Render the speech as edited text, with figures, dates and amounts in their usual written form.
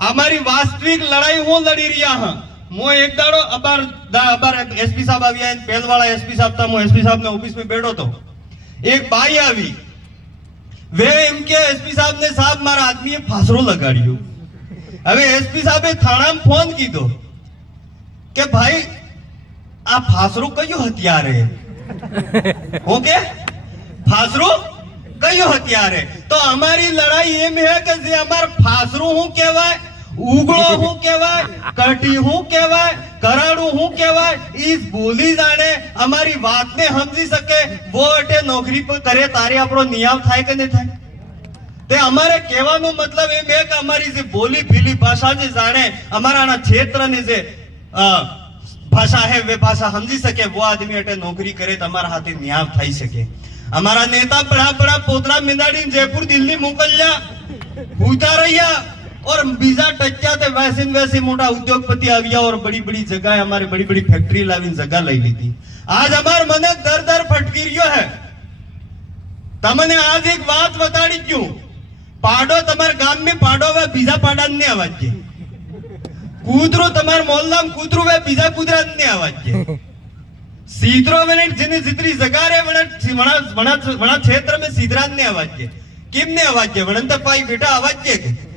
हमारी वास्तविक लड़ाई हूँ लड़ी रिया हाँ मो एक दाड़ो अबार एसपी साहब आ गया पहल वाला एसपी साहब था मो एसपी साहब ने ऑफिस में बैठो तो एक बाई आई वे इनके एसपी साहब ने साहब मारा आदमी फांसरो लगाड़ियो હવે એસપી સાહેબે થાણામાં ફોન કીધો કે ભાઈ આ ફાંસરો કયો હથિયાર હે ઓકે ફાંસરો કયો હથિયાર હે તો અમારી લડાઈ એમ હે કે જે અમાર ફાંસરો હું કહેવાય ઉગળો હું કહેવાય કટી હું કહેવાય કરાડું હું કહેવાય ઈ બોલી જાણે અમારી વાતને સમજી શકે વો અટે નોકરી પર કરે તારે આપણો નિયમ થાય કે નહીં થાય તે અમારે કહેવાનો મતલબ એમ છે કે અમારી જે બોલી ભીલી ભાષા જે જાણે અમારાના ક્ષેત્રની જે ભાષા હે વે ભાષા સમજી શકે વો આદમી અટે નોકરી કરે તમારા હાથે ન્યાય થઈ શકે અમારા નેતા બડા બડા પોતરા મિંદાડી જયપુર દિલ્હી મોકલ્યા પૂજા રહ્યા और बीजा टच्चा ते वैसे मोटा उद्योगपति आ गया और बड़ी बड़ी जगह हमारे बड़ी बड़ी फैक्ट्री लावी जगह लई ली थी आज हमार मन दर दर फटकी रियो है तमने आज एक बात बताड़ी क्यों पाडो तमार गाम में पाडो वे बीजा पाडा ने आवाज के कूतरो तमार मोहल्ला में कूतरो वे बीजा कूतरा ने आवाज के सीधरो में जिने जितनी जगह रे वणा क्षेत्र में सीधरा ने आवाज के किम ने आवाज के वणंत पाई बेटा आवाज के